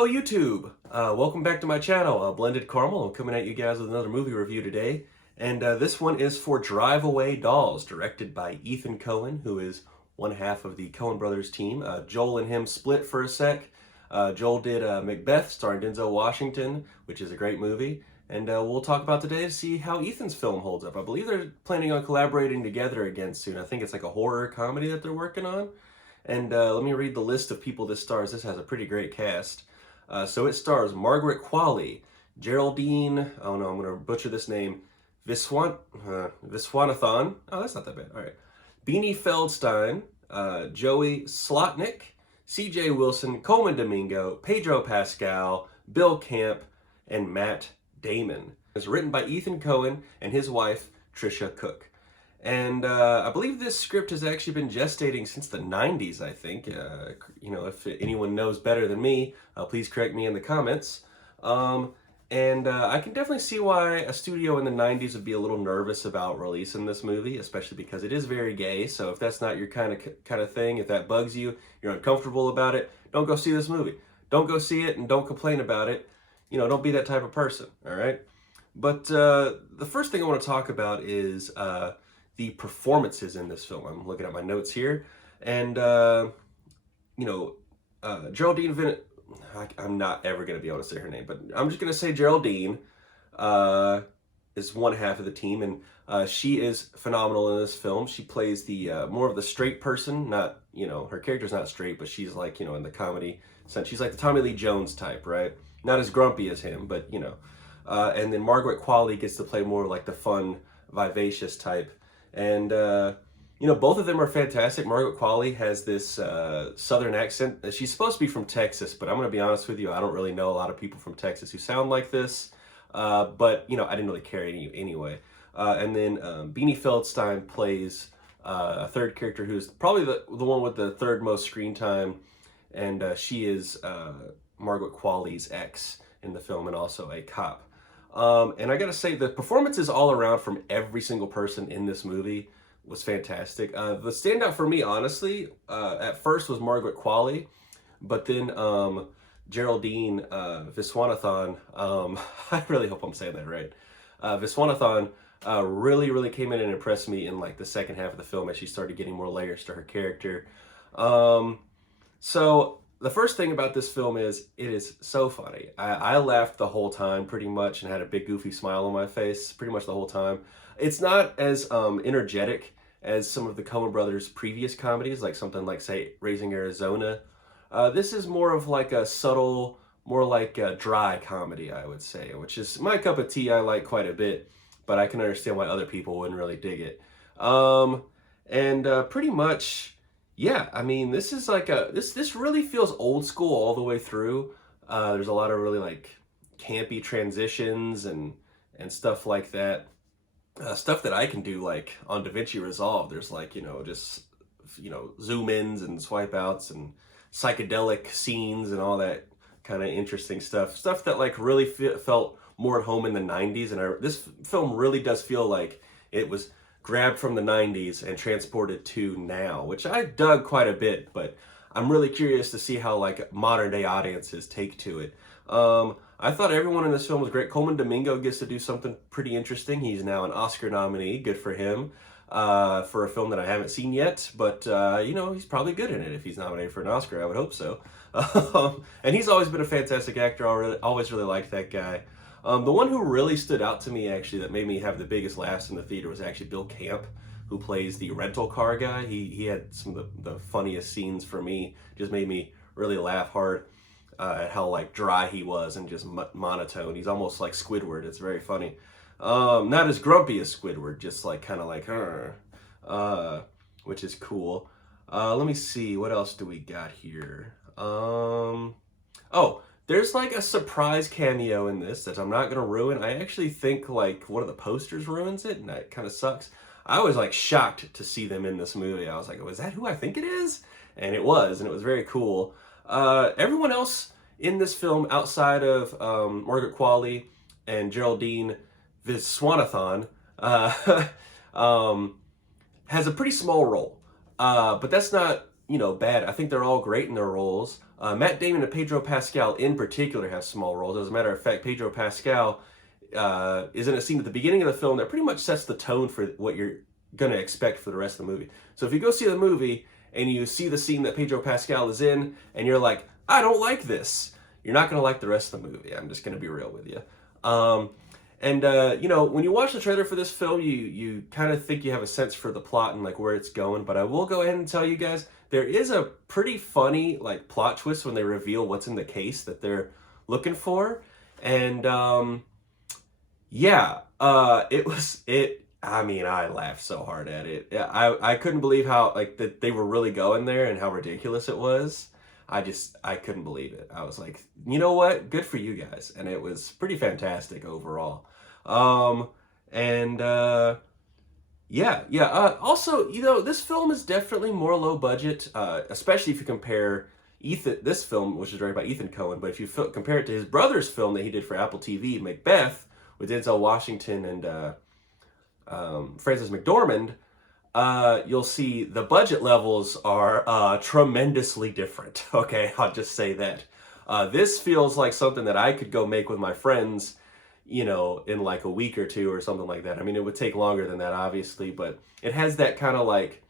Hello YouTube! Welcome back to my channel, Blended Caramel. I'm coming at you guys with another movie review today. And this one is for Drive Away Dolls, directed by Ethan Coen, who is one half of the Coen brothers team. Joel and him split for a sec. Joel did Macbeth, starring Denzel Washington, which is a great movie. And we'll talk about today to see how Ethan's film holds up. I believe they're planning on collaborating together again soon. I think it's like a horror comedy that they're working on. And let me read the list of people this stars. This has a pretty great cast. So it stars Margaret Qualley, Geraldine, oh no, I'm going to butcher this name, Viswanathan. Oh, that's not that bad. All right. Beanie Feldstein, Joey Slotnick, CJ Wilson, Coleman Domingo, Pedro Pascal, Bill Camp, and Matt Damon. It's written by Ethan Coen and his wife, Trisha Cook. And I believe this script has actually been gestating since the 90s, I think. You know, if anyone knows better than me, please correct me in the comments. I can definitely see why a studio in the 90s would be a little nervous about releasing this movie, especially because it is very gay. So if that's not your kind of thing, if that bugs you, you're uncomfortable about it, don't go see this movie. Don't go see it and don't complain about it. You know, don't be that type of person, all right? But the first thing I want to talk about is the performances in this film. I'm looking at my notes here, and Geraldine I'm not ever going to be able to say her name, but I'm just going to say Geraldine is one half of the team, and she is phenomenal in this film. She plays the more of the straight person, not, her character's not straight, but she's like, in the comedy sense, she's like the Tommy Lee Jones type, right? Not as grumpy as him, but, and then Margaret Qualley gets to play more like the fun, vivacious type. And, both of them are fantastic. Margaret Qualley has this southern accent. She's supposed to be from Texas, but I'm going to be honest with you, I don't really know a lot of people from Texas who sound like this. But, I didn't really care anyway. And then Beanie Feldstein plays a third character who's probably the one with the third most screen time. And she is Margaret Qualley's ex in the film and also a cop. And I gotta say, the performances all around from every single person in this movie was fantastic. The standout for me, honestly, at first was Margaret Qualley, but then Geraldine Viswanathan, I really hope I'm saying that right. Viswanathan really, really came in and impressed me in like the second half of the film as she started getting more layers to her character. So the first thing about this film is it is so funny. I laughed the whole time pretty much and had a big goofy smile on my face pretty much the whole time. It's not as energetic as some of the Coen brothers' previous comedies, like something like, say, Raising Arizona. This is more of like a subtle, more like a dry comedy, I would say, which is my cup of tea. I like quite a bit, but I can understand why other people wouldn't really dig it. Pretty much, yeah, I mean, this is like this really feels old school all the way through. There's a lot of really like campy transitions and stuff like that. Stuff that I can do like on DaVinci Resolve. There's like, just, zoom ins and swipe outs and psychedelic scenes and all that kind of interesting stuff. Stuff that like really felt more at home in the 90s. And this film really does feel like it was grabbed from the 90s and transported to now, which I dug quite a bit, but I'm really curious to see how like modern day audiences take to it. I thought everyone in this film was great. Coleman Domingo gets to do something pretty interesting. He's now an Oscar nominee. Good for him, for a film that I haven't seen yet, but he's probably good in it if he's nominated for an Oscar. I would hope so. And he's always been a fantastic actor. I always really liked that guy. The one who really stood out to me, actually, that made me have the biggest laughs in the theater was actually Bill Camp, who plays the rental car guy. He had some of the funniest scenes for me. Just made me really laugh hard at how like dry he was and just monotone. He's almost like Squidward. It's very funny. Not as grumpy as Squidward, just like kind of like, which is cool. Let me see, what else do we got here? Oh, there's like a surprise cameo in this that I'm not going to ruin. I actually think like one of the posters ruins it, and that kind of sucks. I was like shocked to see them in this movie. I was like, oh, is that who I think it is? And it was very cool. Everyone else in this film outside of Margaret Qualley and Geraldine Viswanathan has a pretty small role. But that's not, bad. I think they're all great in their roles. Matt Damon and Pedro Pascal in particular have small roles. As a matter of fact, Pedro Pascal is in a scene at the beginning of the film that pretty much sets the tone for what you're going to expect for the rest of the movie. So if you go see the movie and you see the scene that Pedro Pascal is in and you're like, I don't like this, you're not going to like the rest of the movie. I'm just going to be real with you. You know, when you watch the trailer for this film, you kind of think you have a sense for the plot and like where it's going. But I will go ahead and tell you guys, there is a pretty funny like plot twist when they reveal what's in the case that they're looking for. And yeah, I mean, I laughed so hard at it. I couldn't believe how like that they were really going there and how ridiculous it was. I couldn't believe it. I was like, you know what? Good for you guys. And it was pretty fantastic overall. Also, you know, this film is definitely more low budget, especially if you compare this film, which is directed by Ethan Coen, but if you compare it to his brother's film that he did for Apple TV, Macbeth, with Denzel Washington and Frances McDormand, you'll see the budget levels are tremendously different. Okay, I'll just say that. This feels like something that I could go make with my friends, you know, in like a week or two or something like that. I mean, it would take longer than that, obviously, but it has that kind of like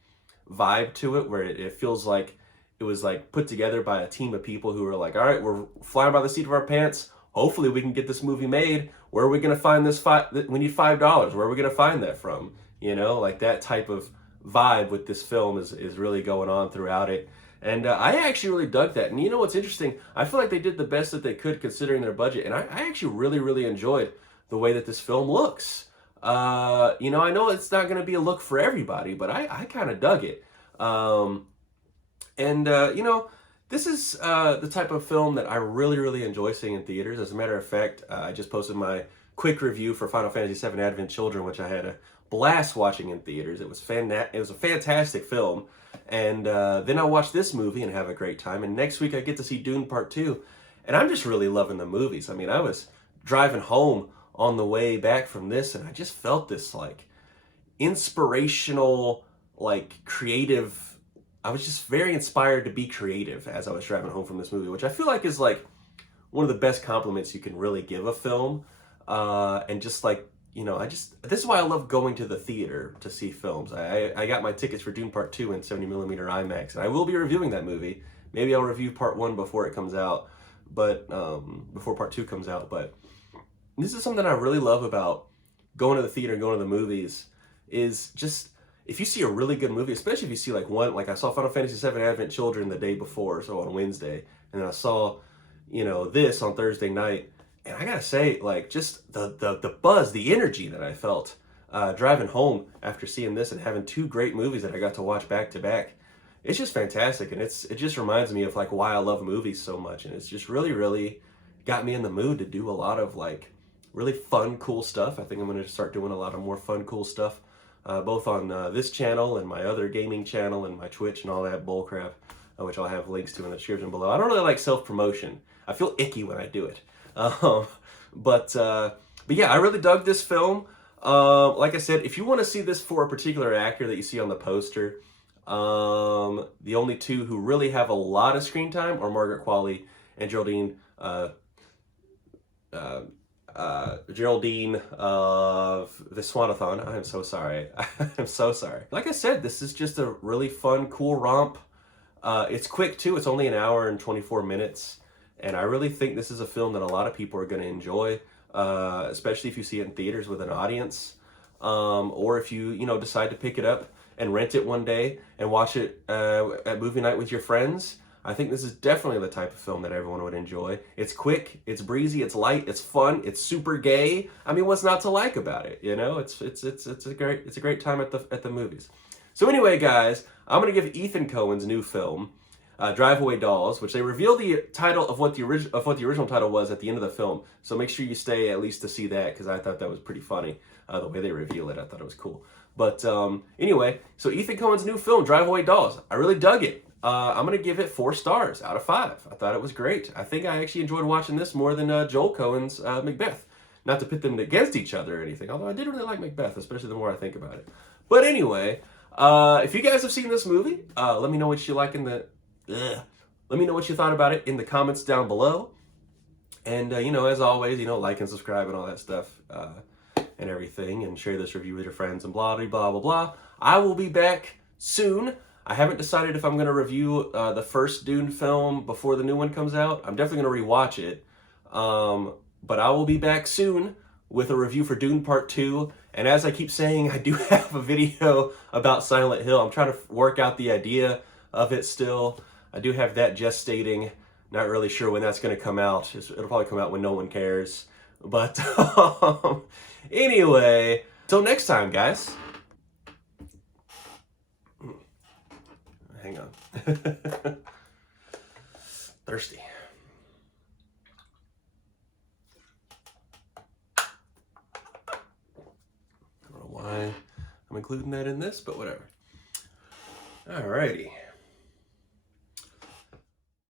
vibe to it where it feels like it was like put together by a team of people who were like, all right, we're flying by the seat of our pants. Hopefully we can get this movie made. Where are we going to find this? We need $5. Where are we going to find that from? You know, like that type of vibe with this film is really going on throughout it. And I actually really dug that. And you know what's interesting? I feel like they did the best that they could considering their budget. And I actually really enjoyed the way that this film looks. You know, I know it's not going to be a look for everybody, but I kind of dug it. You know, this is the type of film that I really enjoy seeing in theaters. As a matter of fact, I just posted my quick review for Final Fantasy VII Advent Children, which I had a blast watching in theaters. It was a fantastic film. And then I watched this movie and have a great time. And next week I get to see Dune Part 2. And I'm just really loving the movies. I mean, I was driving home on the way back from this, and I just felt this like inspirational, like creative. I was just very inspired to be creative as I was driving home from this movie, which I feel like is like one of the best compliments you can really give a film. And just like, you know, this is why I love going to the theater to see films. I got my tickets for Dune Part 2 in 70mm IMAX, and I will be reviewing that movie. Maybe I'll review Part 1 before it comes out, but before Part 2 comes out. But this is something I really love about going to the theater and going to the movies is just, if you see a really good movie, especially if you see like one, like I saw Final Fantasy VII Advent Children the day before, so on Wednesday, and then I saw, you know, this on Thursday night, and I gotta say, like, just the buzz, the energy that I felt driving home after seeing this and having two great movies that I got to watch back to back, it's just fantastic, and it just reminds me of like why I love movies so much, and it's just really got me in the mood to do a lot of like really fun, cool stuff. I think I'm going to start doing a lot of more fun, cool stuff, both on this channel and my other gaming channel and my Twitch and all that bullcrap, which I'll have links to in the description below. I don't really like self-promotion. I feel icky when I do it. But yeah, I really dug this film. Like I said, if you want to see this for a particular actor that you see on the poster, the only two who really have a lot of screen time are Margaret Qualley and Geraldine of Viswanathan. I am so sorry. I'm so sorry. Like I said, this is just a really fun, cool romp. It's quick too. It's only an hour and 24 minutes. And I really think this is a film that a lot of people are going to enjoy, especially if you see it in theaters with an audience, or if you decide to pick it up and rent it one day and watch it at movie night with your friends. I think this is definitely the type of film that everyone would enjoy. It's quick, it's breezy, it's light, it's fun, it's super gay. I mean, what's not to like about it? You know, it's a great time at the movies. So anyway, guys, I'm gonna give Ethan Coen's new film, Drive Away Dolls, which they reveal the title of what the original title was at the end of the film. So make sure you stay at least to see that, because I thought that was pretty funny. The way they reveal it, I thought it was cool. But anyway, so Ethan Coen's new film, Drive Away Dolls, I really dug it. I'm going to give it 4 stars out of 5. I thought it was great. I think I actually enjoyed watching this more than Joel Coen's Macbeth. Not to pit them against each other or anything, although I did really like Macbeth, especially the more I think about it. But anyway, if you guys have seen this movie, let me know what you like in the... Let me know what you thought about it in the comments down below. And, you know, as always, you know, like and subscribe and all that stuff and everything. And share this review with your friends and blah, blah, blah, blah, blah. I will be back soon. I haven't decided if I'm going to review the first Dune film before the new one comes out. I'm definitely going to rewatch it. But I will be back soon with a review for Dune Part 2. And as I keep saying, I do have a video about Silent Hill. I'm trying to work out the idea of it still. I do have that gestating. Not really sure when that's going to come out. It'll probably come out when no one cares. But anyway, till next time, guys. Hang on. Thirsty. I don't know why I'm including that in this, but whatever. Alrighty.